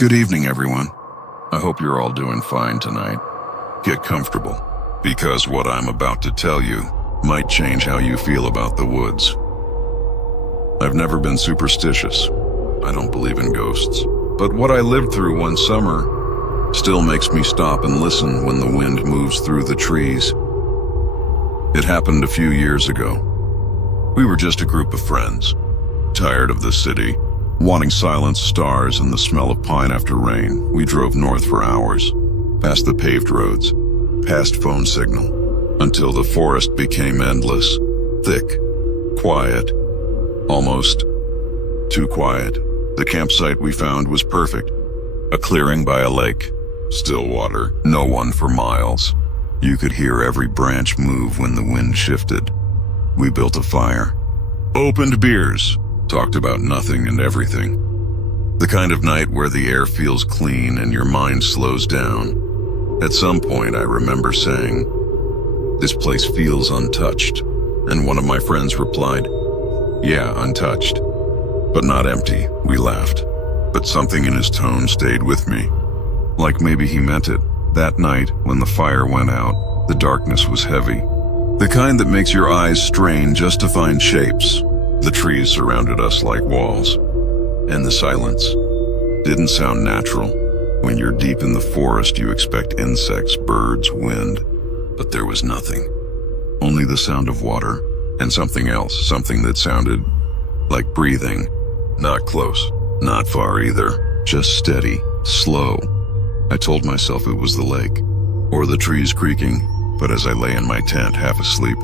Good evening, everyone. I hope you're all doing fine tonight. Get comfortable, because what I'm about to tell you might change how you feel about the woods. I've never been superstitious. I don't believe in ghosts. But what I lived through one summer still makes me stop and listen when the wind moves through the trees. It happened a few years ago. We were just a group of friends, tired of the city, wanting silence, stars, and the smell of pine after rain. We drove north for hours, past the paved roads, past phone signal, until the forest became endless, thick, quiet, almost too quiet. The campsite we found was perfect. A clearing by a lake, still water, no one for miles. You could hear every branch move when the wind shifted. We built a fire, opened beers, talked about nothing and everything. The kind of night where the air feels clean and your mind slows down. At some point, I remember saying, "This place feels untouched." And one of my friends replied, "Yeah, untouched, but not empty." We laughed, but something in his tone stayed with me. Like maybe he meant it. That night, when the fire went out, the darkness was heavy. The kind that makes your eyes strain just to find shapes. The trees surrounded us like walls, and the silence didn't sound natural. When you're deep in the forest, you expect insects, birds, wind, but there was nothing. Only the sound of water and something else, something that sounded like breathing. Not close, not far either, just steady, slow. I told myself it was the lake, or the trees creaking, but as I lay in my tent half asleep,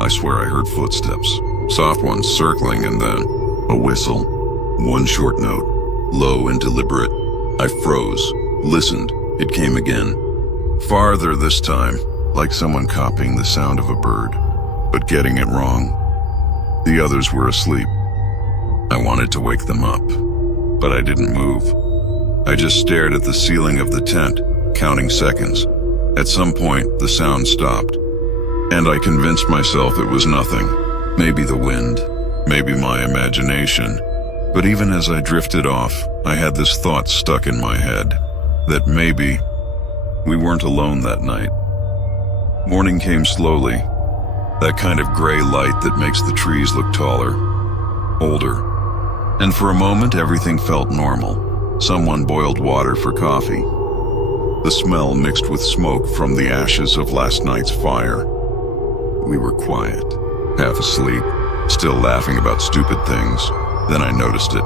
I swear I heard footsteps. Soft ones circling, and then a whistle. One short note, low and deliberate. I froze, listened. It came again. Farther this time, like someone copying the sound of a bird, but getting it wrong. The others were asleep. I wanted to wake them up, but I didn't move. I just stared at the ceiling of the tent, counting seconds. At some point, the sound stopped, and I convinced myself it was nothing. Maybe the wind, maybe my imagination. But even as I drifted off, I had this thought stuck in my head, that maybe we weren't alone that night. Morning came slowly, that kind of gray light that makes the trees look taller, older. And for a moment, everything felt normal. Someone boiled water for coffee. The smell mixed with smoke from the ashes of last night's fire. We were quiet, half asleep, still laughing about stupid things. Then I noticed it.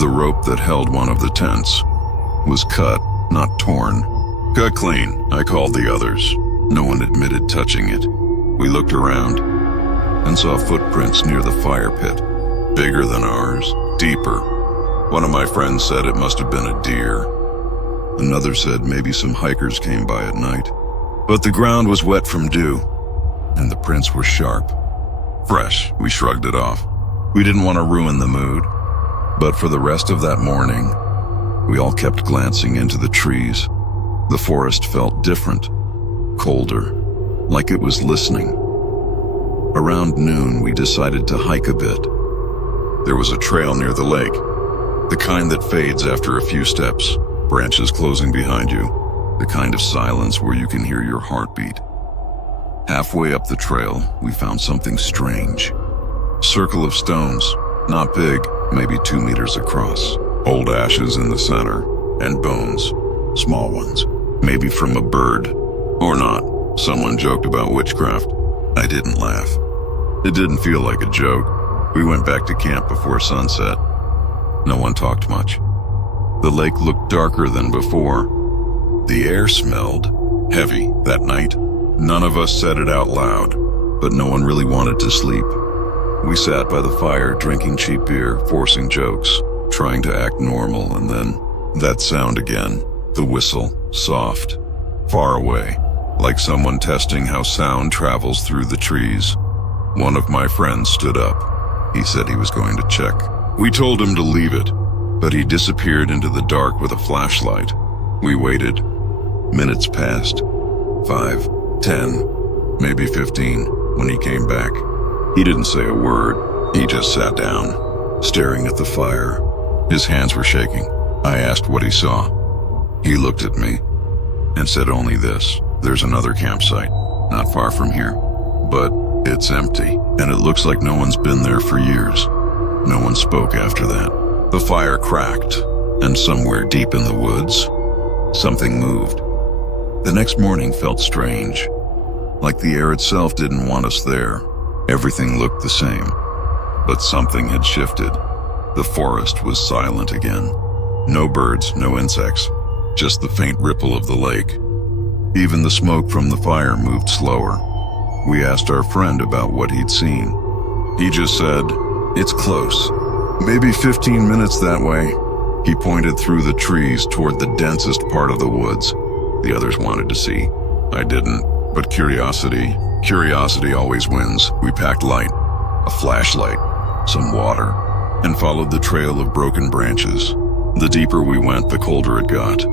The rope that held one of the tents was cut, not torn. "Cut clean," I called the others. No one admitted touching it. We looked around and saw footprints near the fire pit, bigger than ours, deeper. One of my friends said it must have been a deer. Another said maybe some hikers came by at night. But the ground was wet from dew, and the prints were sharp. Fresh, we shrugged it off. We didn't want to ruin the mood. But for the rest of that morning, we all kept glancing into the trees. The forest felt different, colder, like it was listening. Around noon, we decided to hike a bit. There was a trail near the lake, the kind that fades after a few steps, branches closing behind you, the kind of silence where you can hear your heartbeat. Halfway up the trail, we found something strange. Circle of stones, not big, maybe 2 meters across. Old ashes in the center, and bones, small ones, maybe from a bird. Or not. Someone joked about witchcraft. I didn't laugh. It didn't feel like a joke. We went back to camp before sunset. No one talked much. The lake looked darker than before. The air smelled heavy that night. None of us said it out loud, but no one really wanted to sleep. We sat by the fire, drinking cheap beer, forcing jokes, trying to act normal, and then that sound again. The whistle, soft, far away, like someone testing how sound travels through the trees. One of my friends stood up. He said he was going to check. We told him to leave it, but he disappeared into the dark with a flashlight. We waited. Minutes passed. 5, 10, maybe 15, when he came back. He didn't say a word. He just sat down, staring at the fire. His hands were shaking. I asked what he saw. He looked at me and said only this: "There's another campsite, not far from here, but it's empty, and it looks like no one's been there for years." No one spoke after that. The fire cracked, and somewhere deep in the woods, something moved. The next morning felt strange, like the air itself didn't want us there. Everything looked the same, but something had shifted. The forest was silent again. No birds, no insects, just the faint ripple of the lake. Even the smoke from the fire moved slower. We asked our friend about what he'd seen. He just said, "It's close. Maybe 15 minutes that way." He pointed through the trees toward the densest part of the woods. The others wanted to see. I didn't, but curiosity always wins. We packed light, a flashlight, some water, and followed the trail of broken branches. The deeper we went, the colder it got.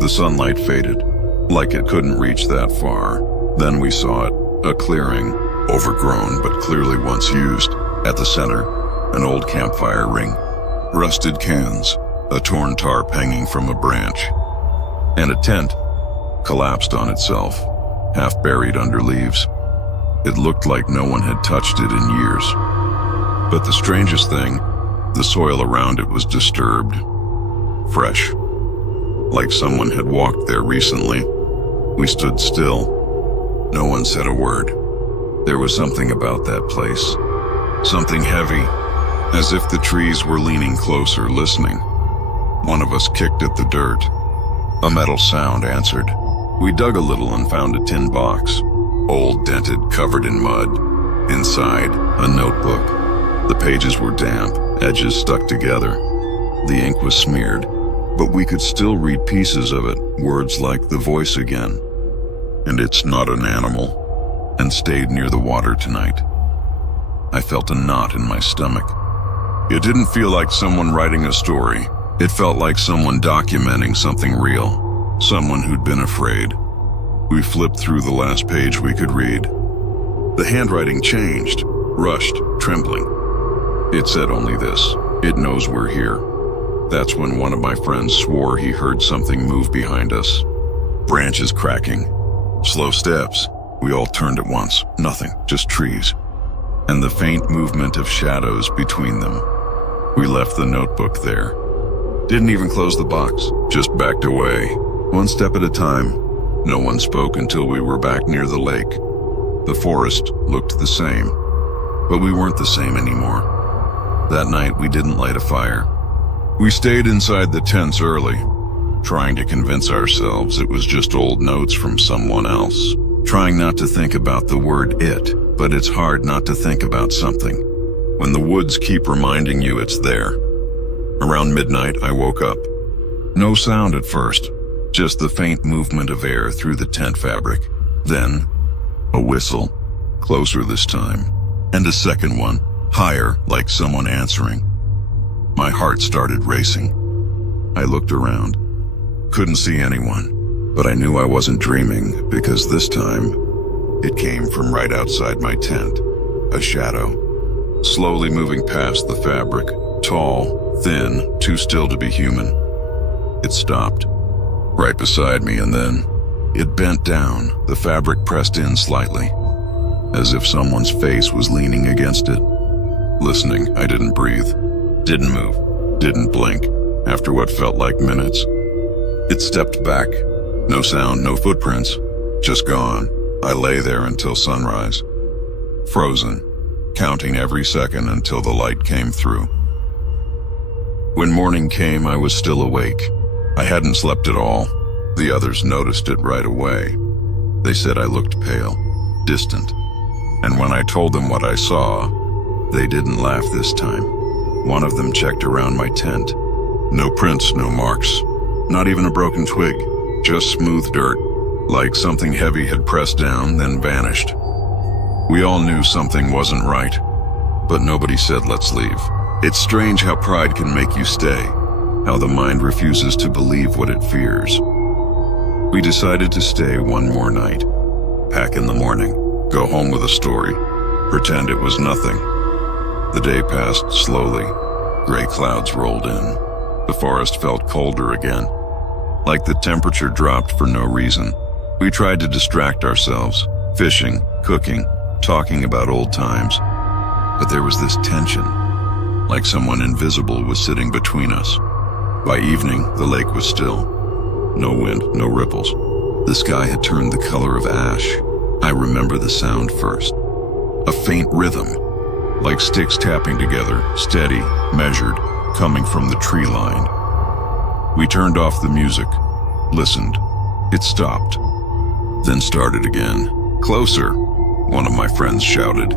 The sunlight faded, like it couldn't reach that far. Then we saw it, a clearing, overgrown but clearly once used. At the center, an old campfire ring, rusted cans, a torn tarp hanging from a branch, and a tent collapsed on itself, half buried under leaves. It looked like no one had touched it in years. But the strangest thing, the soil around it was disturbed, fresh, like someone had walked there recently. We stood still. No one said a word. There was something about that place, something heavy, as if the trees were leaning closer, listening. One of us kicked at the dirt. A metal sound answered. We dug a little and found a tin box, old, dented, covered in mud. Inside, a notebook. The pages were damp, edges stuck together. The ink was smeared, but we could still read pieces of it, words like "the voice again," and "it's not an animal," and "stayed near the water tonight." I felt a knot in my stomach. It didn't feel like someone writing a story. It felt like someone documenting something real. Someone who'd been afraid. We flipped through the last page we could read. The handwriting changed, rushed, trembling. It said only this: "It knows we're here." That's when one of my friends swore he heard something move behind us. Branches cracking, slow steps. We all turned at once. Nothing, just trees, and the faint movement of shadows between them. We left the notebook there. Didn't even close the box, just backed away, one step at a time. No one spoke until we were back near the lake. The forest looked the same, but we weren't the same anymore. That night, we didn't light a fire. We stayed inside the tents early, trying to convince ourselves it was just old notes from someone else. Trying not to think about the word "it," but it's hard not to think about something when the woods keep reminding you it's there. Around midnight, I woke up. No sound at first, just the faint movement of air through the tent fabric. Then, a whistle, closer this time, and a second one, higher, like someone answering. My heart started racing. I looked around. Couldn't see anyone, but I knew I wasn't dreaming because this time, it came from right outside my tent. A shadow, slowly moving past the fabric, tall, thin, too still to be human. It stopped, right beside me, and then it bent down, the fabric pressed in slightly, as if someone's face was leaning against it. Listening, I didn't breathe, didn't move, didn't blink. After what felt like minutes, it stepped back. No sound, no footprints, just gone. I lay there until sunrise, frozen, counting every second until the light came through. When morning came, I was still awake. I hadn't slept at all. The others noticed it right away. They said I looked pale, distant, and when I told them what I saw, they didn't laugh this time. One of them checked around my tent. No prints, no marks, not even a broken twig, just smooth dirt, like something heavy had pressed down, then vanished. We all knew something wasn't right, but nobody said let's leave. It's strange how pride can make you stay, how the mind refuses to believe what it fears. We decided to stay one more night, pack in the morning, go home with a story, pretend it was nothing. The day passed slowly. Gray clouds rolled in. The forest felt colder again, like the temperature dropped for no reason. We tried to distract ourselves, fishing, cooking, talking about old times. But there was this tension, like someone invisible was sitting between us. By evening, the lake was still. No wind, no ripples. The sky had turned the color of ash. I remember the sound first. A faint rhythm, like sticks tapping together, steady, measured, coming from the tree line. We turned off the music, listened. It stopped, then started again. Closer, one of my friends shouted.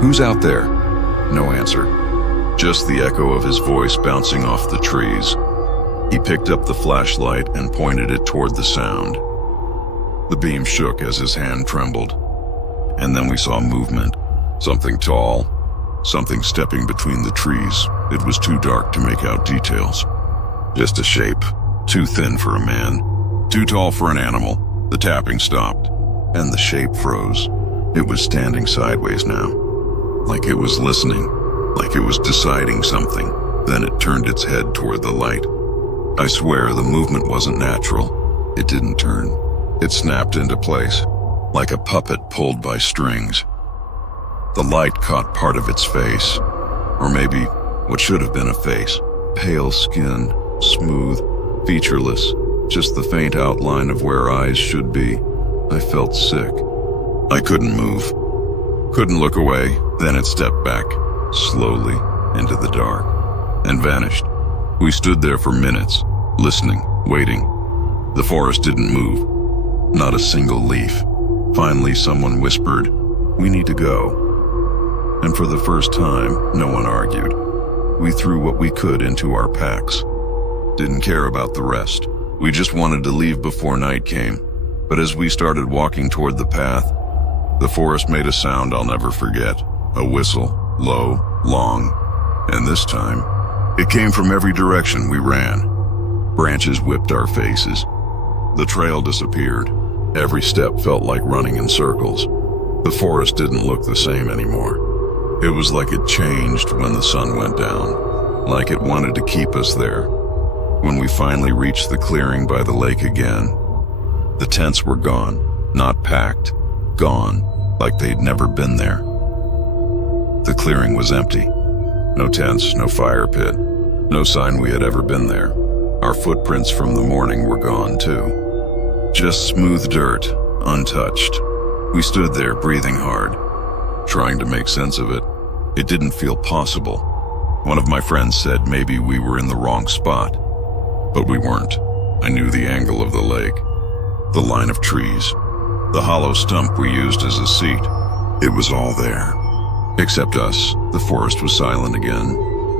Who's out there? No answer. Just the echo of his voice bouncing off the trees. He picked up the flashlight and pointed it toward the sound. The beam shook as his hand trembled. And then we saw movement. Something tall, something stepping between the trees. It was too dark to make out details. Just a shape, too thin for a man, too tall for an animal. The tapping stopped, and the shape froze. It was standing sideways now, like it was listening, like it was deciding something. Then it turned its head toward the light. I swear the movement wasn't natural. It didn't turn. It snapped into place, like a puppet pulled by strings. The light caught part of its face, or maybe what should have been a face. Pale skin, smooth, featureless, just the faint outline of where eyes should be. I felt sick. I couldn't move, couldn't look away. Then it stepped back, slowly, into the dark, and vanished. We stood there for minutes, listening, waiting. The forest didn't move, not a single leaf. Finally, someone whispered, "We need to go." And for the first time, no one argued. We threw what we could into our packs. Didn't care about the rest. We just wanted to leave before night came. But as we started walking toward the path, the forest made a sound I'll never forget. A whistle, low, long, and this time, it came from every direction we ran. Branches whipped our faces. The trail disappeared. Every step felt like running in circles. The forest didn't look the same anymore. It was like it changed when the sun went down, like it wanted to keep us there. When we finally reached the clearing by the lake again, the tents were gone, not packed, gone, like they'd never been there. The clearing was empty. No tents, no fire pit, no sign we had ever been there. Our footprints from the morning were gone too. Just smooth dirt, untouched. We stood there breathing hard, trying to make sense of it. It didn't feel possible. One of my friends said maybe we were in the wrong spot, but we weren't. I knew the angle of the lake, the line of trees, the hollow stump we used as a seat. It was all there. Except us. The forest was silent again.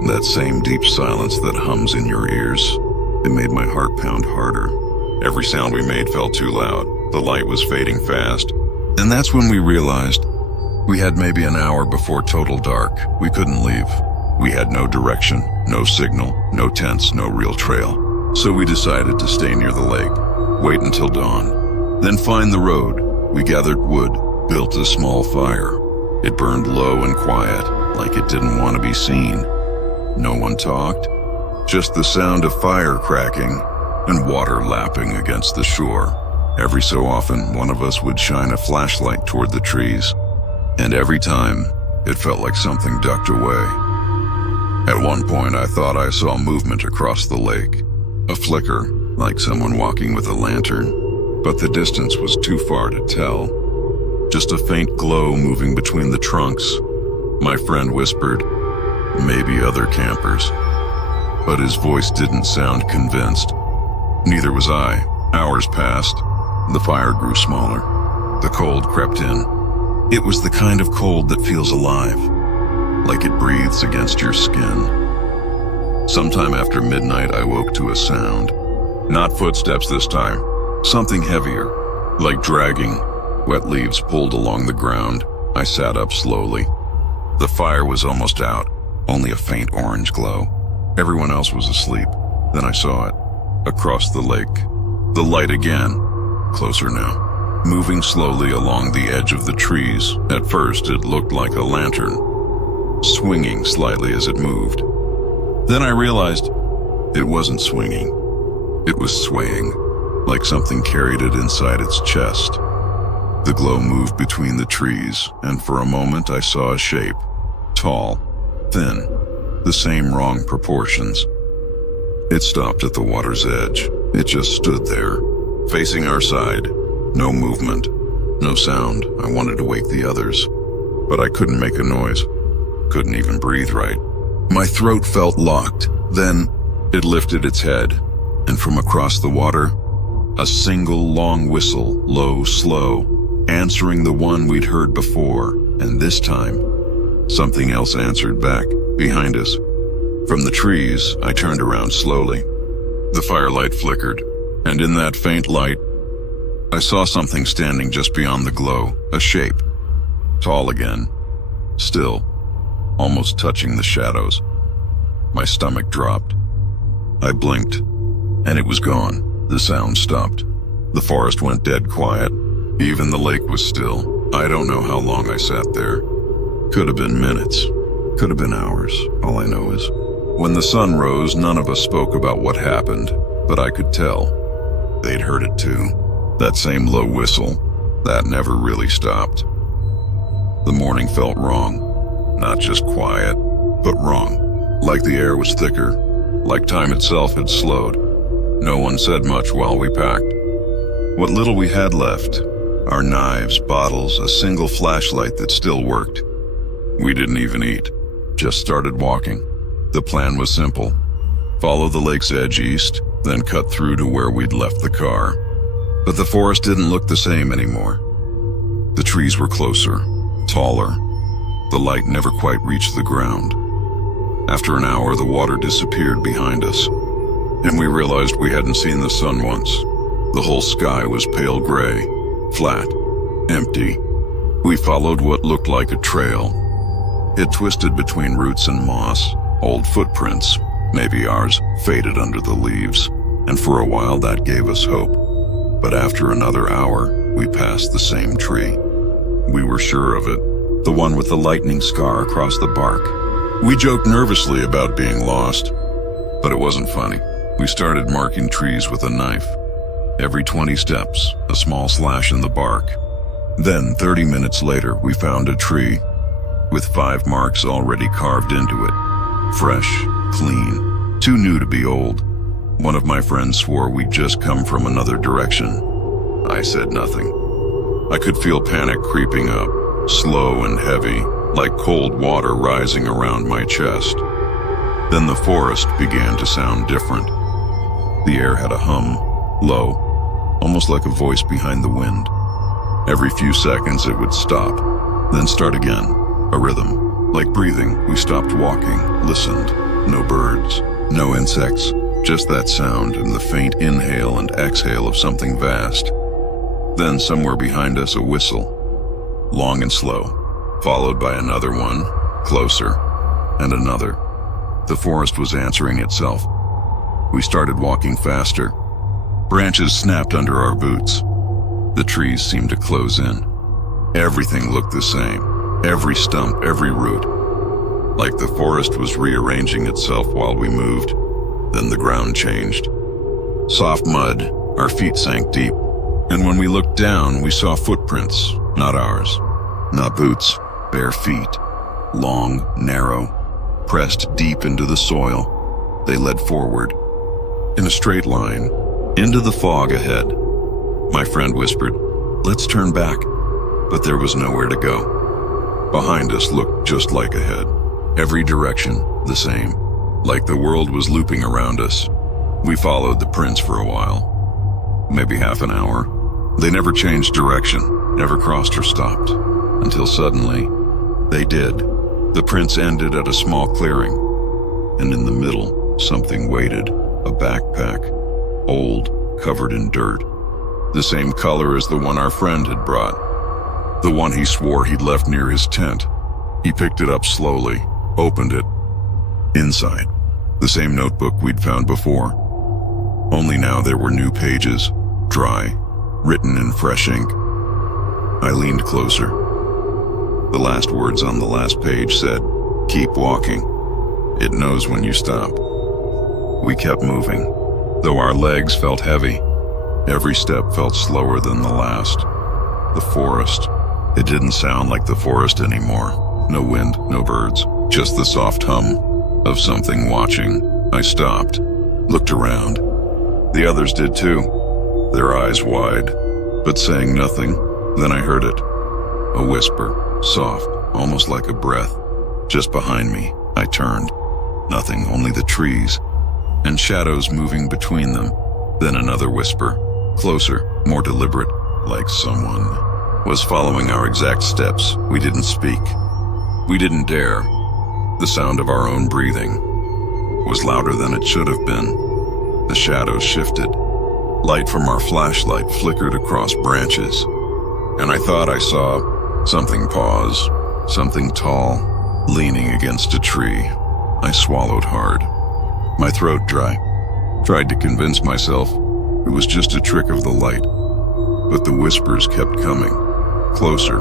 That same deep silence that hums in your ears. It made my heart pound harder. Every sound we made felt too loud. The light was fading fast. And that's when we realized we had maybe an hour before total dark. We couldn't leave. We had no direction, no signal, no tents, no real trail. So we decided to stay near the lake, wait until dawn, then find the road. We gathered wood, built a small fire. It burned low and quiet, like it didn't want to be seen. No one talked, just the sound of fire cracking and water lapping against the shore. Every so often, one of us would shine a flashlight toward the trees, and every time, it felt like something ducked away. At one point, I thought I saw movement across the lake, a flicker, like someone walking with a lantern, but the distance was too far to tell. Just a faint glow moving between the trunks. My friend whispered, "Maybe other campers," but his voice didn't sound convinced. Neither was I. Hours passed. The fire grew smaller. The cold crept in. It was the kind of cold that feels alive, like it breathes against your skin. Sometime after midnight, I woke to a sound. Not footsteps this time. Something heavier, like dragging. Wet leaves pulled along the ground. I sat up slowly. The fire was almost out, only a faint orange glow. Everyone else was asleep. Then I saw it. Across the lake. The light again. Closer now. Moving slowly along the edge of the trees. At first, it looked like a lantern, swinging slightly as it moved. Then I realized It wasn't swinging. It was swaying, like something carried it inside its chest. The glow moved between the trees, and for a moment I saw a shape. Tall, thin, the same wrong proportions. It stopped at the water's edge. It just stood there, facing our side. No movement, no sound. I wanted to wake the others, but I couldn't make a noise. Couldn't even breathe right. My throat felt locked. Then it lifted its head, and from across the water, a single long whistle, low, slow, answering the one we'd heard before, and this time, something else answered back, behind us. From the trees, I turned around slowly. The firelight flickered, and in that faint light, I saw something standing just beyond the glow, a shape. Tall again, still, almost touching the shadows. My stomach dropped. I blinked, and it was gone. The sound stopped. The forest went dead quiet. Even the lake was still. I don't know how long I sat there. Could have been minutes. Could have been hours. All I know is, when the sun rose, none of us spoke about what happened, but I could tell. They'd heard it too. That same low whistle. That never really stopped. The morning felt wrong. Not just quiet, but wrong. Like the air was thicker. Like time itself had slowed. No one said much while we packed. What little we had left, our knives, bottles, a single flashlight that still worked. We didn't even eat, just started walking. The plan was simple. Follow the lake's edge east, then cut through to where we'd left the car. But the forest didn't look the same anymore. The trees were closer, taller. The light never quite reached the ground. After an hour, the water disappeared behind us, and we realized we hadn't seen the sun once. The whole sky was pale gray, flat, empty. We followed what looked like a trail. It twisted between roots and moss, old footprints, maybe ours, faded under the leaves, and for a while that gave us hope. But after another hour, we passed the same tree. We were sure of it, the one with the lightning scar across the bark. We joked nervously about being lost, but it wasn't funny. We started marking trees with a knife. Every 20 steps, a small slash in the bark. Then, 30 minutes later, we found a tree with 5 marks already carved into it. Fresh, clean, too new to be old. One of my friends swore we'd just come from another direction. I said nothing. I could feel panic creeping up, slow and heavy, like cold water rising around my chest. Then the forest began to sound different. The air had a hum, low, almost like a voice behind the wind. Every few seconds it would stop, then start again, a rhythm. Like breathing, we stopped walking, listened. No birds, no insects, just that sound and the faint inhale and exhale of something vast. Then somewhere behind us a whistle, long and slow, followed by another one, closer, and another. The forest was answering itself. We started walking faster. Branches snapped under our boots. The trees seemed to close in. Everything looked the same. Every stump, every root. Like the forest was rearranging itself while we moved. Then the ground changed. Soft mud, our feet sank deep. And when we looked down, we saw footprints, not ours. Not boots, bare feet. Long, narrow, pressed deep into the soil. They led forward, in a straight line, into the fog ahead. My friend whispered, "Let's turn back." But there was nowhere to go. Behind us looked just like ahead. Every direction, the same. Like the world was looping around us. We followed the prints for a while. Maybe half an hour. They never changed direction, never crossed or stopped. Until suddenly, they did. The prints ended at a small clearing. And in the middle, something waited. A backpack. Old, covered in dirt. The same color as the one our friend had brought. The one he swore he'd left near his tent. He picked it up slowly, opened it. Inside, the same notebook we'd found before. Only now there were new pages, dry, written in fresh ink. I leaned closer. The last words on the last page said, "Keep walking. It knows when you stop." We kept moving, though our legs felt heavy. Every step felt slower than the last. The forest. It didn't sound like the forest anymore. No wind, no birds, just the soft hum of something watching. I stopped, looked around. The others did too, their eyes wide, but saying nothing. Then I heard it. A whisper, soft, almost like a breath. Just behind me, I turned. Nothing, only the trees, and shadows moving between them. Then another whisper, closer, more deliberate, like someone was following our exact steps. We didn't speak. We didn't dare. The sound of our own breathing was louder than it should have been. The shadows shifted. Light from our flashlight flickered across branches, and I thought I saw something pause, something tall, leaning against a tree. I swallowed hard, my throat dry. Tried to convince myself it was just a trick of the light, but the whispers kept coming, closer,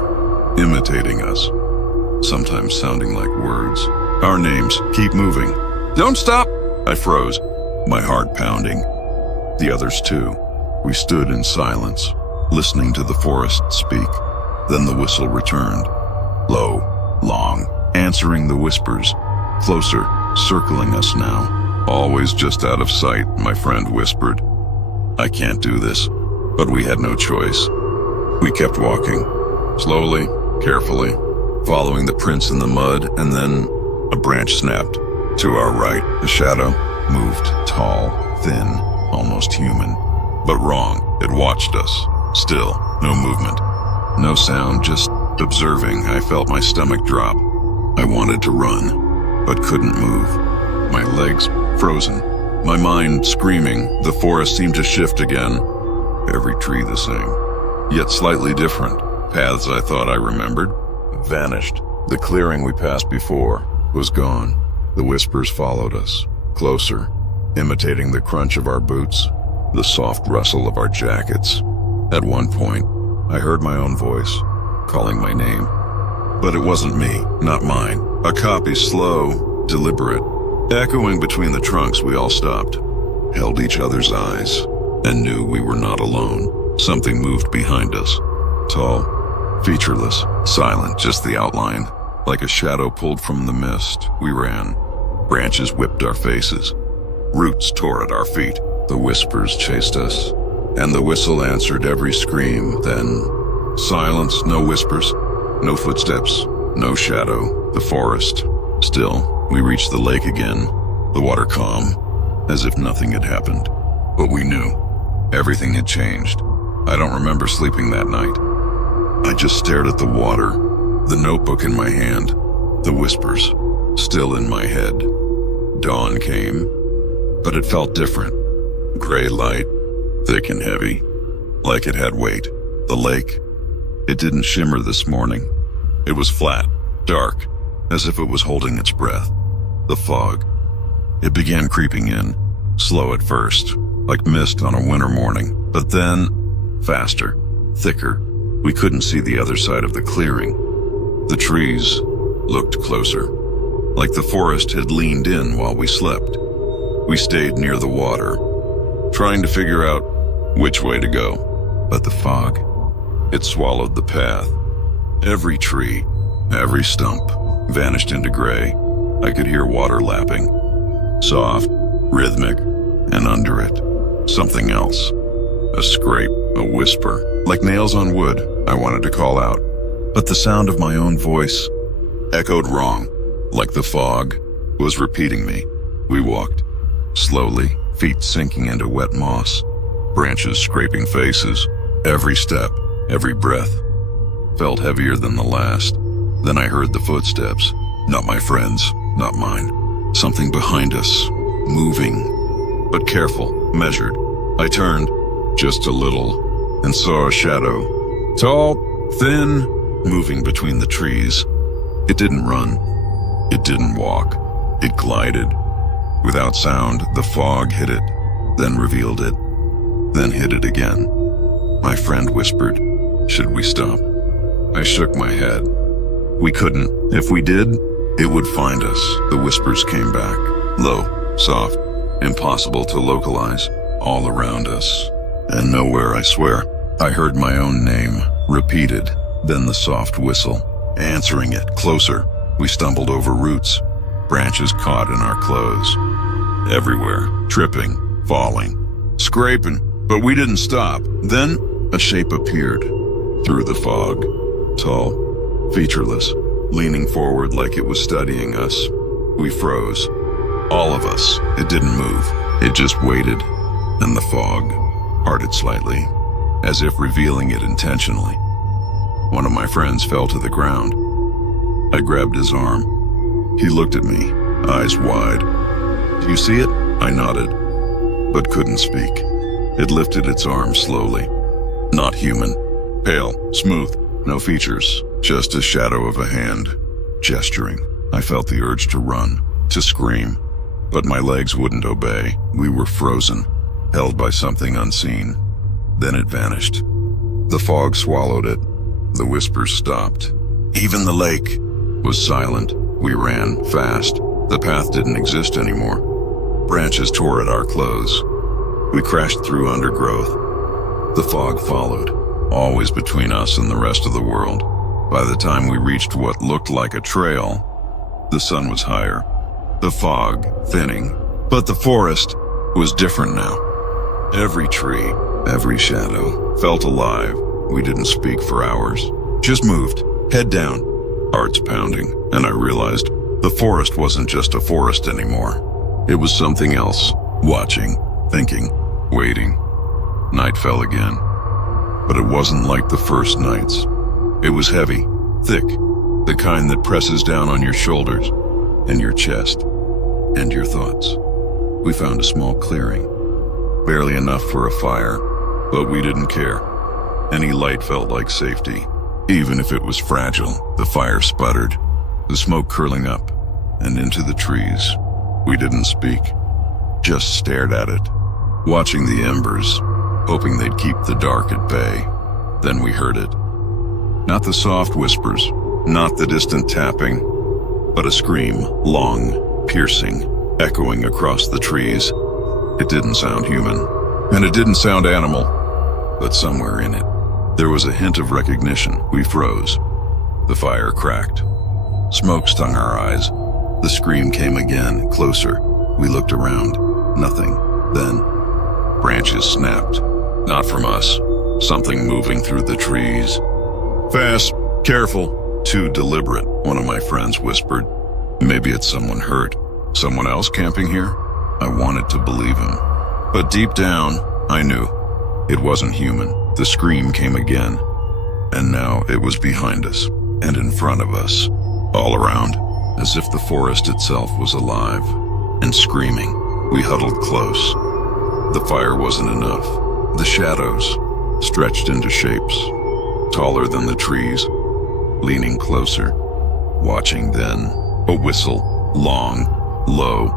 imitating us, sometimes sounding like words. Our names. Keep moving. Don't stop! I froze, my heart pounding. The others too. We stood in silence, listening to the forest speak. Then the whistle returned, low, long, answering the whispers, closer, circling us now. Always just out of sight, my friend whispered. I can't do this. But we had no choice. We kept walking, slowly, carefully, following the prints in the mud, and then a branch snapped. To our right, a shadow moved, tall, thin, almost human. But wrong, it watched us. Still, no movement, no sound, just observing. I felt my stomach drop. I wanted to run, but couldn't move. My legs frozen, my mind screaming. The forest seemed to shift again. Every tree the same, yet slightly different. Paths I thought I remembered vanished. The clearing we passed before was gone. The whispers followed us, closer, imitating the crunch of our boots, the soft rustle of our jackets. At one point, I heard my own voice, calling my name. But it wasn't me, not mine. A copy, slow, deliberate. Echoing between the trunks, we all stopped, held each other's eyes, and knew we were not alone. Something moved behind us. Tall, featureless, silent, just the outline. Like a shadow pulled from the mist, we ran. Branches whipped our faces. Roots tore at our feet. The whispers chased us, and the whistle answered every scream. Then, silence, no whispers, no footsteps, no shadow. The forest. Still, we reached the lake again, the water calm, as if nothing had happened. But we knew. Everything had changed. I don't remember sleeping that night. I just stared at the water, the notebook in my hand, the whispers still in my head. Dawn came, but it felt different. Gray light, thick and heavy, like it had weight. The lake, it didn't shimmer this morning. It was flat, dark, as if it was holding its breath. The fog, it began creeping in, slow at first, like mist on a winter morning, but then faster, thicker. We couldn't see the other side of the clearing. The trees looked closer, like the forest had leaned in while we slept. We stayed near the water, trying to figure out which way to go. But the fog, it swallowed the path. Every tree, every stump vanished into gray. I could hear water lapping, soft, rhythmic, and under it, something else. A scrape, a whisper, like nails on wood. I wanted to call out, but the sound of my own voice echoed wrong, like the fog was repeating me. We walked, slowly, feet sinking into wet moss, branches scraping faces. Every step, every breath felt heavier than the last. Then I heard the footsteps, not my friends, not mine. Something behind us, moving, but careful, measured. I turned, just a little, and saw a shadow. Tall, thin, moving between the trees. It didn't run. It didn't walk. It glided. Without sound, the fog hit it, then revealed it, then hit it again. My friend whispered, "Should we stop?" I shook my head. We couldn't. If we did, it would find us. The whispers came back, low, soft, impossible to localize, all around us. And nowhere, I swear. I heard my own name, repeated, then the soft whistle, answering it, closer. We stumbled over roots, branches caught in our clothes. Everywhere, tripping, falling, scraping, but we didn't stop. Then, a shape appeared, through the fog, tall, featureless, leaning forward like it was studying us. We froze. All of us. It didn't move. It just waited, and the fog parted slightly, as if revealing it intentionally. One of my friends fell to the ground. I grabbed his arm. He looked at me, eyes wide. "Do you see it?" I nodded, but couldn't speak. It lifted its arm slowly. Not human. Pale, smooth, no features, just a shadow of a hand, gesturing. I felt the urge to run, to scream, but my legs wouldn't obey. We were frozen, held by something unseen. Then it vanished. The fog swallowed it. The whispers stopped. Even the lake was silent. We ran fast. The path didn't exist anymore. Branches tore at our clothes. We crashed through undergrowth. The fog followed, always between us and the rest of the world. By the time we reached what looked like a trail, the sun was higher, the fog thinning, but the forest was different now. Every tree, every shadow felt alive. We didn't speak for hours, just moved, head down, hearts pounding, and I realized the forest wasn't just a forest anymore. It was something else, watching, thinking, waiting. Night fell again, but it wasn't like the first nights. It was heavy, thick, the kind that presses down on your shoulders and your chest and your thoughts. We found a small clearing, barely enough for a fire, but we didn't care. Any light felt like safety, even if it was fragile. The fire sputtered, the smoke curling up and into the trees. We didn't speak, just stared at it, watching the embers, hoping they'd keep the dark at bay. Then we heard it. Not the soft whispers, not the distant tapping, but a scream, long, piercing, echoing across the trees. It didn't sound human, and it didn't sound animal, but somewhere in it, there was a hint of recognition. We froze. The fire cracked. Smoke stung our eyes. The scream came again, closer. We looked around. Nothing. Then, branches snapped. Not from us. Something moving through the trees. "Fast, careful." "Too deliberate," one of my friends whispered. "Maybe it's someone hurt. Someone else camping here?" I wanted to believe him, but deep down, I knew it wasn't human. The scream came again, and now it was behind us and in front of us, all around, as if the forest itself was alive and screaming. We huddled close. The fire wasn't enough. The shadows stretched into shapes, taller than the trees, leaning closer, watching. Then a whistle, long, low.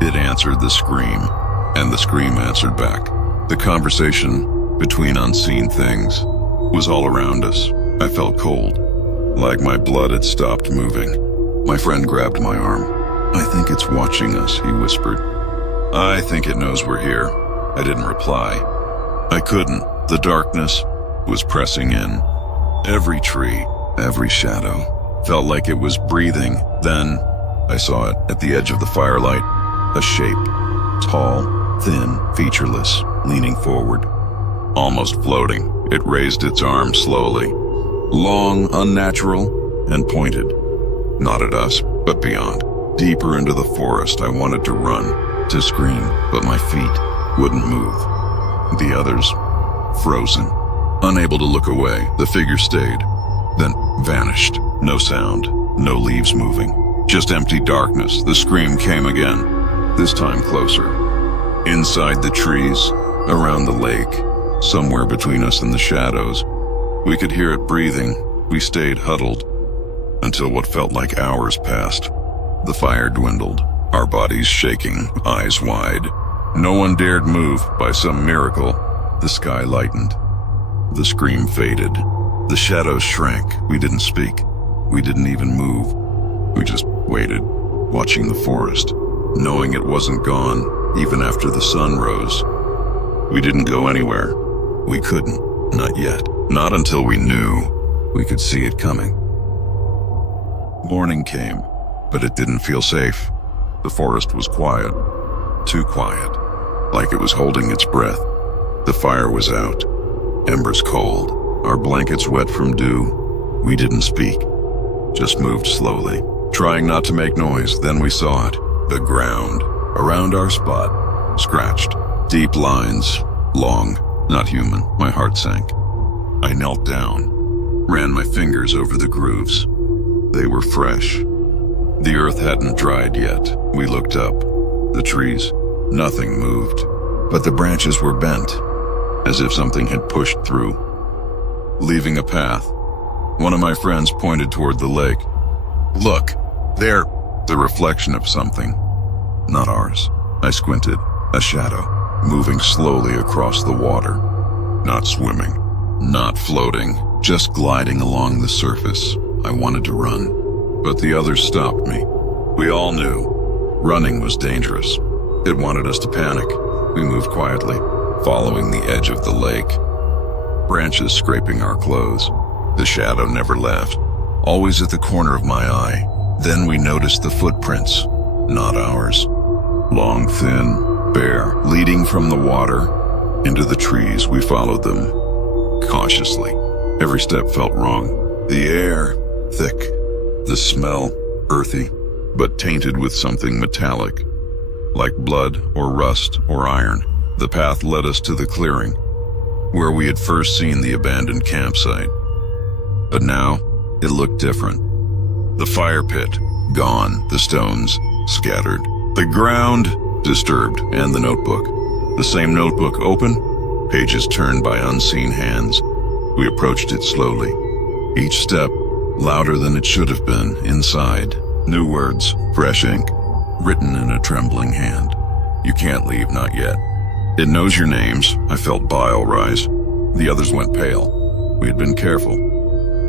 It answered the scream, and the scream answered back. The conversation between unseen things was all around us. I felt cold, like my blood had stopped moving. My friend grabbed my arm. "I think it's watching us," he whispered. "I think it knows we're here." I didn't reply. I couldn't. The darkness was pressing in. Every tree, every shadow felt like it was breathing. Then I saw it at the edge of the firelight, a shape, tall, thin, featureless, leaning forward, almost floating. It raised its arm slowly, long, unnatural, and pointed, not at us, but beyond, deeper into the forest. I wanted to run, to scream, but my feet wouldn't move. The others, frozen, unable to look away. The figure stayed, then vanished. No sound, no leaves moving, just empty darkness. The scream came again, this time closer. Inside the trees, around the lake, somewhere between us and the shadows. We could hear it breathing. We stayed huddled until what felt like hours passed. The fire dwindled, our bodies shaking, eyes wide. No one dared move. By some miracle, the sky lightened. The scream faded. The shadows shrank. We didn't speak. We didn't even move. We just waited, watching the forest, knowing it wasn't gone, even after the sun rose. We didn't go anywhere. We couldn't, not yet. Not until we knew we could see it coming. Morning came, but it didn't feel safe. The forest was quiet, too quiet, like it was holding its breath. The fire was out, embers cold, our blankets wet from dew. We didn't speak, just moved slowly, trying not to make noise. Then we saw it, the ground, around our spot, scratched, deep lines, long, not human. My heart sank. I knelt down, ran my fingers over the grooves. They were fresh. The earth hadn't dried yet. We looked up. The trees, nothing moved, but the branches were bent, as if something had pushed through, leaving a path. One of my friends pointed toward the lake. Look, there, the reflection of something. Not ours. I squinted. A shadow, moving slowly across the water. Not swimming, not floating, just gliding along the surface. I wanted to run, but the others stopped me. We all knew running was dangerous. It wanted us to panic. We moved quietly, following the edge of the lake, branches scraping our clothes. The shadow never left, always at the corner of my eye. Then we noticed the footprints, not ours. Long, thin, bare, leading from the water into the trees. We followed them, cautiously. Every step felt wrong. The air, thick. The smell, earthy, but tainted with something metallic, like blood or rust or iron. The path led us to the clearing, where we had first seen the abandoned campsite. But now, it looked different. The fire pit, gone, the stones, scattered. The ground, disturbed, and the notebook. The same notebook open, pages turned by unseen hands. We approached it slowly. Each step, louder than it should have been, inside. New words, fresh ink, written in a trembling hand. You can't leave, not yet. It knows your names. I felt bile rise. The others went pale. We had been careful,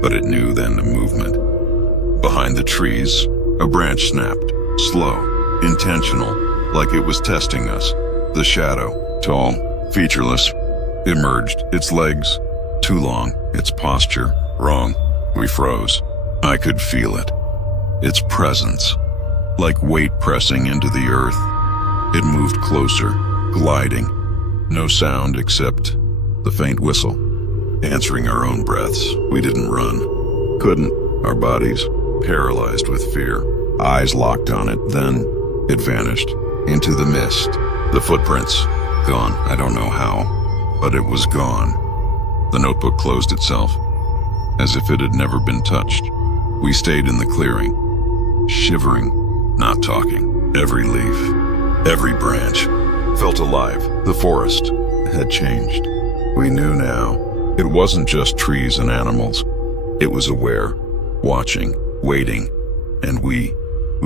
but it knew then the movement. Behind the trees, a branch snapped, slow, intentional, like it was testing us. The shadow, tall, featureless, emerged, its legs, too long, its posture, wrong. We froze. I could feel it. Its presence, like weight pressing into the earth. It moved closer, gliding. No sound except the faint whistle, answering our own breaths. We didn't run. Couldn't. Our bodies, paralyzed with fear. Eyes locked on it. Then it vanished into the mist. The footprints, gone. I don't know how, but it was gone. The notebook closed itself, as if it had never been touched. We stayed in the clearing, shivering, not talking. Every leaf, every branch felt alive. The forest had changed. We knew now. It wasn't just trees and animals. It was aware, watching, waiting, and we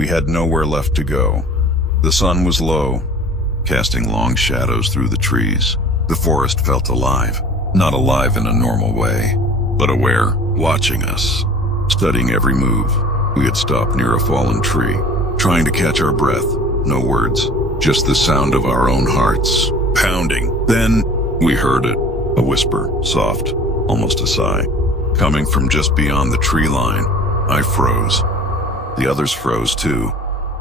had nowhere left to go. The sun was low, casting long shadows through the trees. The forest felt alive, not alive in a normal way, but aware, watching us, studying every move. We had stopped near a fallen tree, trying to catch our breath. No words, just the sound of our own hearts, pounding. Then we heard it, a whisper, soft, almost a sigh, coming from just beyond the tree line. I froze. The others froze too.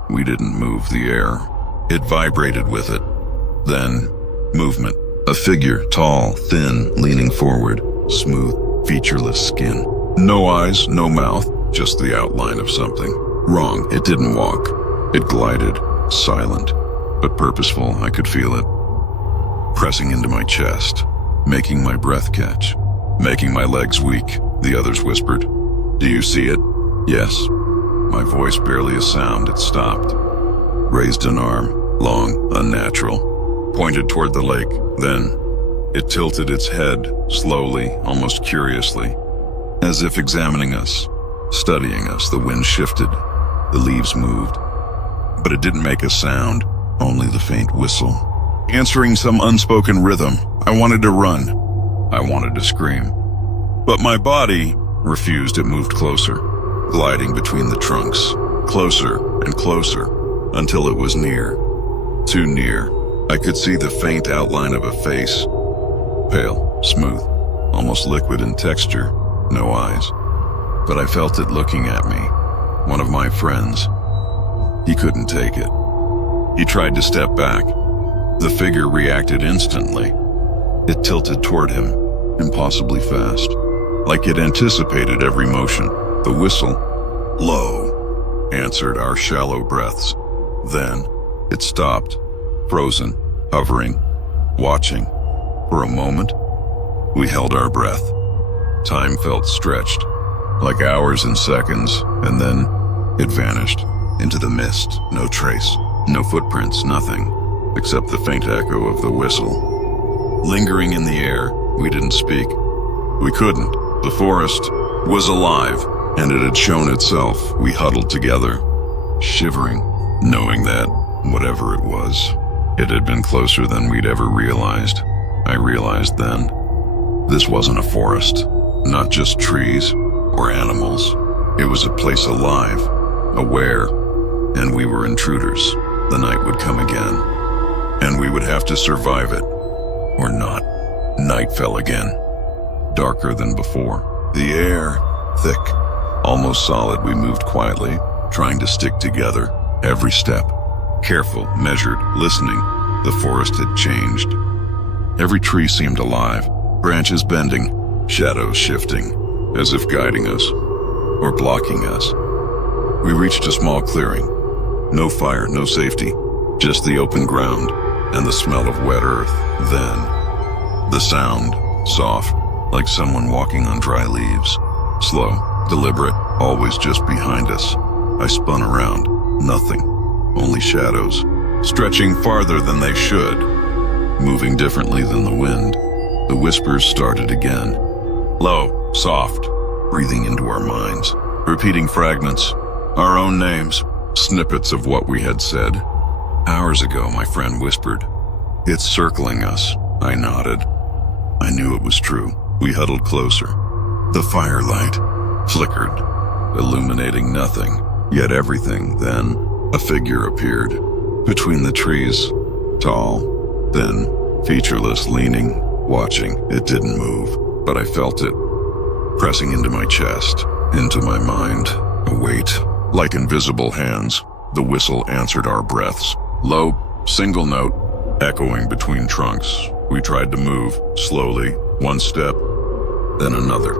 We didn't move the air. It vibrated with it. Then, movement. A figure, tall, thin, leaning forward, smooth, featureless skin. No eyes, no mouth, just the outline of something. Wrong, it didn't walk. It glided, silent, but purposeful. I could feel it, pressing into my chest, making my breath catch, making my legs weak. The others whispered, "Do you see it?" "Yes." My voice barely a sound. It stopped, raised an arm, long, unnatural, pointed toward the lake. Then it tilted its head, slowly, almost curiously, as if examining us, studying us. The wind shifted, the leaves moved, but it didn't make a sound, only the faint whistle, answering some unspoken rhythm. I wanted to run. I wanted to scream, but my body refused. It moved closer, gliding between the trunks, closer and closer, until it was near. Too near. I could see the faint outline of a face. Pale, smooth, almost liquid in texture, no eyes. But I felt it looking at me. One of my friends. He couldn't take it. He tried to step back. The figure reacted instantly. It tilted toward him, impossibly fast, like it anticipated every motion. The whistle, low, answered our shallow breaths. Then it stopped, frozen, hovering, watching. For a moment, we held our breath. Time felt stretched, like hours and seconds, and then it vanished into the mist. No trace, no footprints, nothing, except the faint echo of the whistle. Lingering in the air, we didn't speak. We couldn't. The forest was alive, and it had shown itself. We huddled together, shivering, knowing that, whatever it was, it had been closer than we'd ever realized. I realized then, this wasn't a forest, not just trees or animals. It was a place alive, aware, and we were intruders. The night would come again, and we would have to survive it, or not. Night fell again, darker than before. The air, thick, almost solid. We moved quietly, trying to stick together. Every step, careful, measured, listening. The forest had changed. Every tree seemed alive, branches bending, shadows shifting, as if guiding us, or blocking us. We reached a small clearing. No fire, no safety, just the open ground and the smell of wet earth. Then, the sound, soft, like someone walking on dry leaves. Slow, deliberate, always just behind us. I spun around. Nothing. Only shadows, stretching farther than they should, moving differently than the wind. The whispers started again. Low, soft, breathing into our minds, repeating fragments, our own names, snippets of what we had said. Hours ago, my friend whispered, "It's circling us." I nodded. I knew it was true. We huddled closer. The firelight flickered, illuminating nothing, yet everything. Then, a figure appeared between the trees, tall, thin, featureless, leaning, watching. It didn't move, but I felt it, pressing into my chest, into my mind, a weight, like invisible hands. The whistle answered our breaths, low, single note, echoing between trunks. We tried to move, slowly, one step, then another.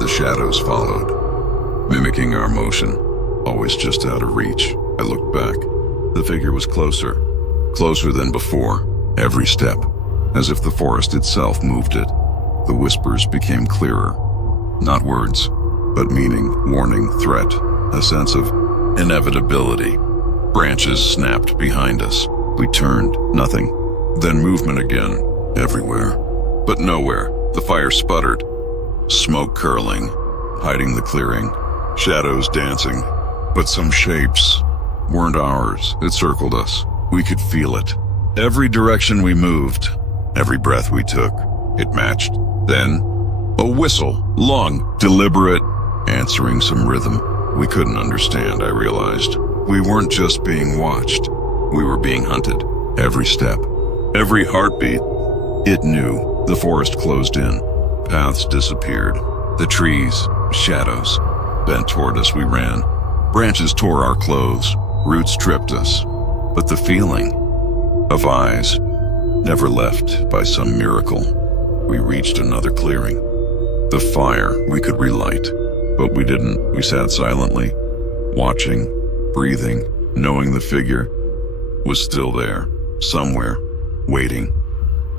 The shadows followed, mimicking our motion, always just out of reach. I looked back. The figure was closer, closer than before, every step, as if the forest itself moved it. The whispers became clearer, not words, but meaning, warning, threat, a sense of inevitability. Branches snapped behind us. We turned, nothing. Then movement again, everywhere. But nowhere. The fire sputtered, smoke curling, hiding the clearing, shadows dancing. But some shapes weren't ours. It circled us. We could feel it. Every direction we moved, every breath we took, it matched. Then, a whistle, long, deliberate, answering some rhythm we couldn't understand. I realized we weren't just being watched. We were being hunted. Every step, every heartbeat. It knew. The forest closed in. Paths disappeared. The trees, shadows, bent toward us. We ran. Branches tore our clothes. Roots tripped us. But the feeling of eyes never left. By some miracle, we reached another clearing. The fire we could relight, but we didn't. We sat silently, watching, breathing, knowing the figure was still there, somewhere, waiting.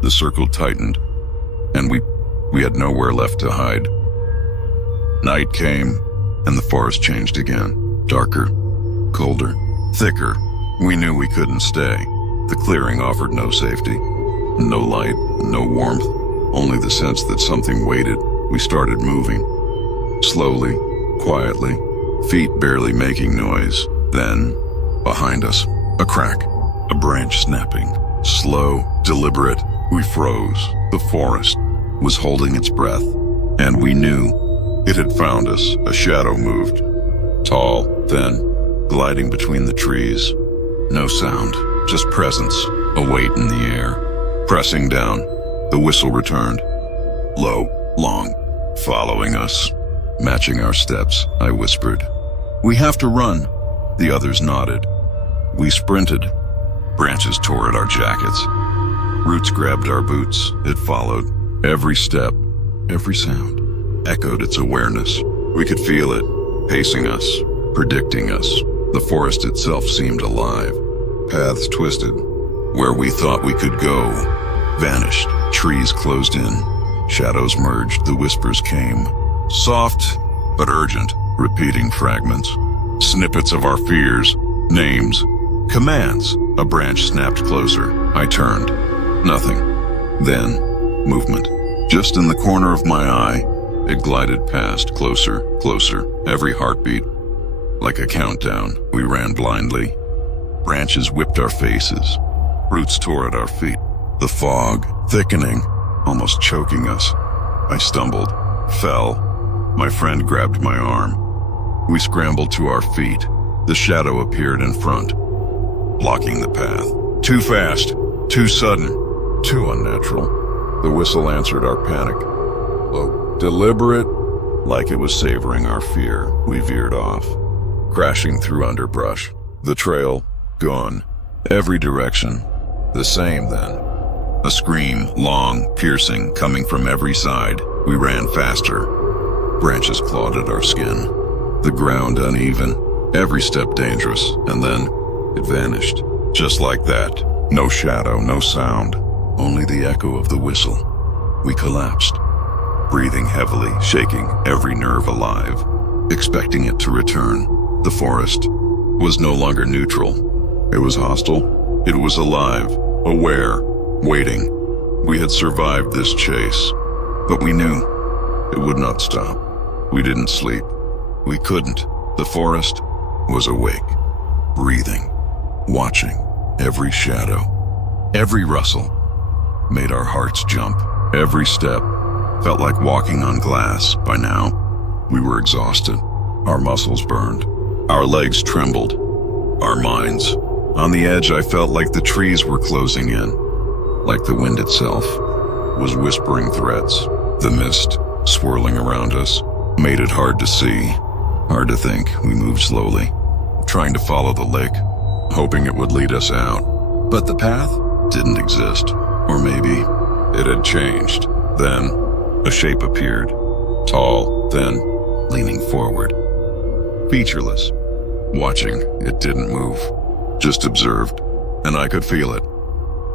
The circle tightened, and we had nowhere left to hide. Night came, and the forest changed again. Darker, colder, thicker. We knew we couldn't stay. The clearing offered no safety, no light, no warmth, only the sense that something waited. We started moving, slowly, quietly, feet barely making noise. Then, behind us, a crack, a branch snapping. Slow, deliberate, we froze. The forest was holding its breath, and we knew it had found us. A shadow moved, tall, thin, gliding between the trees. No sound, just presence, a weight in the air. Pressing down, the whistle returned. Low, long, following us. Matching our steps, I whispered, "We have to run." The others nodded. We sprinted. Branches tore at our jackets. Roots grabbed our boots. It followed. Every step, every sound, echoed its awareness. We could feel it, pacing us, predicting us. The forest itself seemed alive. Paths twisted. Where we thought we could go, vanished. Trees closed in. Shadows merged. The whispers came. Soft, but urgent, repeating fragments. Snippets of our fears, names, commands. A branch snapped closer. I turned. Nothing. Then, movement. Just in the corner of my eye, it glided past, closer, closer, every heartbeat. Like a countdown, we ran blindly. Branches whipped our faces. Roots tore at our feet. The fog, thickening, almost choking us. I stumbled, fell. My friend grabbed my arm. We scrambled to our feet. The shadow appeared in front, blocking the path. Too fast, too sudden, too unnatural. The whistle answered our panic. Low, deliberate, like it was savoring our fear. We veered off, crashing through underbrush. The trail, gone. Every direction. The same then. A scream, long, piercing, coming from every side. We ran faster. Branches clawed at our skin. The ground uneven. Every step dangerous. And then it vanished. Just like that. No shadow, no sound. Only the echo of the whistle. We collapsed. Breathing heavily, shaking, every nerve alive. Expecting it to return. The forest was no longer neutral. It was hostile. It was alive, aware, waiting. We had survived this chase, but we knew it would not stop. We didn't sleep. We couldn't. The forest was awake, breathing, watching. Every shadow, every rustle made our hearts jump. Every step felt like walking on glass. By now, we were exhausted. Our muscles burned. Our legs trembled. Our minds. On the edge, I felt like the trees were closing in, like the wind itself was whispering threats. The mist, swirling around us, made it hard to see, hard to think. We moved slowly, trying to follow the lake, hoping it would lead us out. But the path didn't exist. Or maybe it had changed. Then a shape appeared, tall, thin, leaning forward. Featureless. Watching, it didn't move, just observed, and I could feel it.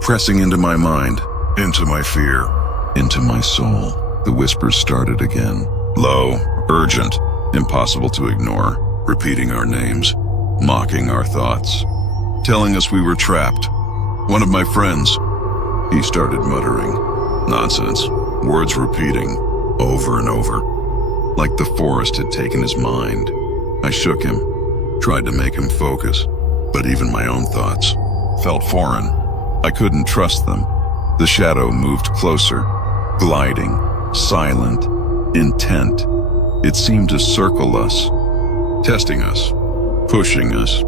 Pressing into my mind, into my fear, into my soul. The whispers started again. Low, urgent, impossible to ignore, repeating our names, mocking our thoughts, telling us we were trapped. One of my friends, he started muttering. Nonsense, words repeating, over and over, like the forest had taken his mind. I shook him, tried to make him focus, but even my own thoughts felt foreign. I couldn't trust them. The shadow moved closer, gliding, silent, intent. It seemed to circle us, testing us, pushing us.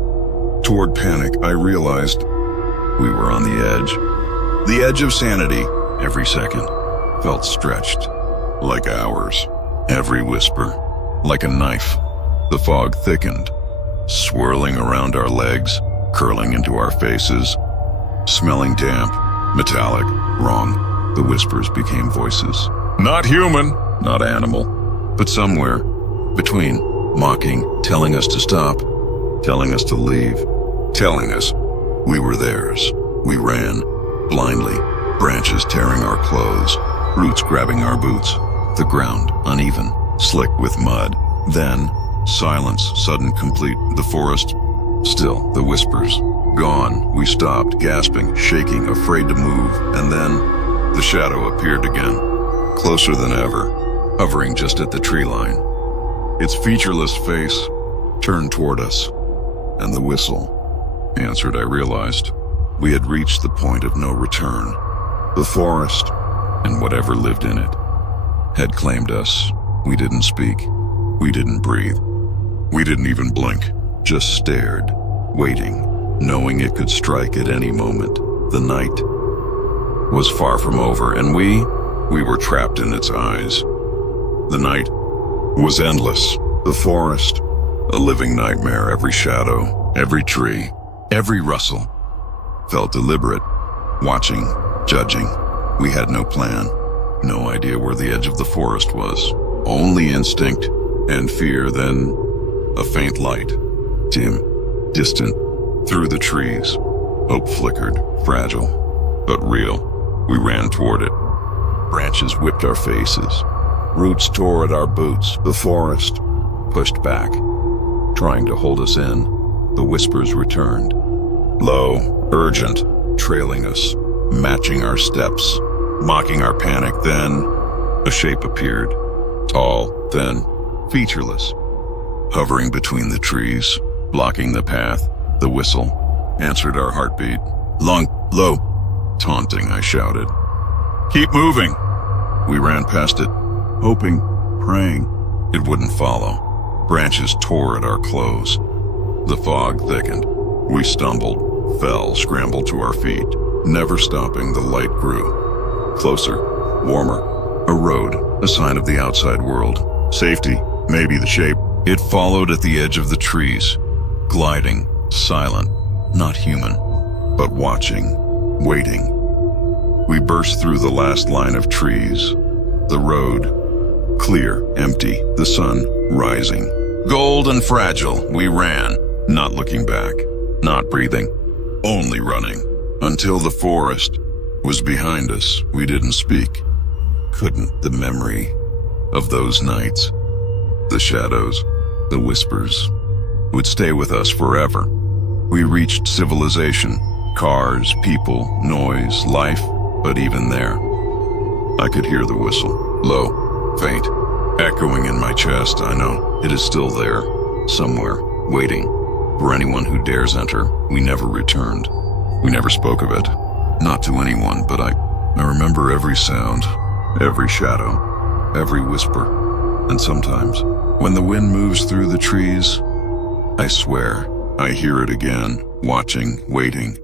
Toward panic, I realized we were on the edge of sanity. Every second felt stretched, like hours. Every whisper, like a knife. The fog thickened, swirling around our legs, curling into our faces, smelling damp, metallic, wrong. The whispers became voices. Not human, not animal, but somewhere between, mocking, telling us to stop, telling us to leave, telling us we were theirs. We ran, blindly, branches tearing our clothes, roots grabbing our boots, the ground uneven, slick with mud. Then, silence, sudden, complete, the forest, still, the whispers, gone. We stopped, gasping, shaking, afraid to move, and then the shadow appeared again, closer than ever, hovering just at the tree line. Its featureless face turned toward us, and the whistle answered. I realized we had reached the point of no return. The forest, and whatever lived in it, had claimed us. We didn't speak. We didn't breathe. We didn't even blink, just stared, waiting, knowing it could strike at any moment. The night was far from over, and we were trapped in its eyes. The night was endless. The forest, a living nightmare. Every shadow, every tree, every rustle felt deliberate, watching, judging. We had no plan, no idea where the edge of the forest was. Only instinct and fear. Then a faint light, dim, distant, through the trees. Hope flickered, fragile, but real. We ran toward it. Branches whipped our faces. Roots tore at our boots. The forest pushed back, trying to hold us in. The whispers returned, low, urgent, trailing us, matching our steps, mocking our panic. Then a shape appeared, tall, thin, featureless, hovering between the trees, blocking the path. The whistle answered our heartbeat. Long, low, taunting, I shouted. Keep moving! We ran past it, hoping, praying it wouldn't follow. Branches tore at our clothes. The fog thickened. We stumbled, fell, scrambled to our feet. Never stopping, the light grew. Closer, warmer. A road, a sign of the outside world. Safety, maybe the shape. It followed at the edge of the trees, gliding, silent, not human, but watching, waiting. We burst through the last line of trees. The road, clear, empty, the sun rising. Gold and fragile, we ran, not looking back, not breathing, only running. Until the forest was behind us. We didn't speak. Couldn't. The memory of those nights, the shadows, the whispers, would stay with us forever. We reached civilization, cars, people, noise, life, but even there, I could hear the whistle, low, faint, echoing in my chest. I know it is still there, somewhere, waiting for anyone who dares enter. We never returned. We never spoke of it, not to anyone, but I remember every sound, every shadow, every whisper, and sometimes, when the wind moves through the trees, I swear, I hear it again, watching, waiting,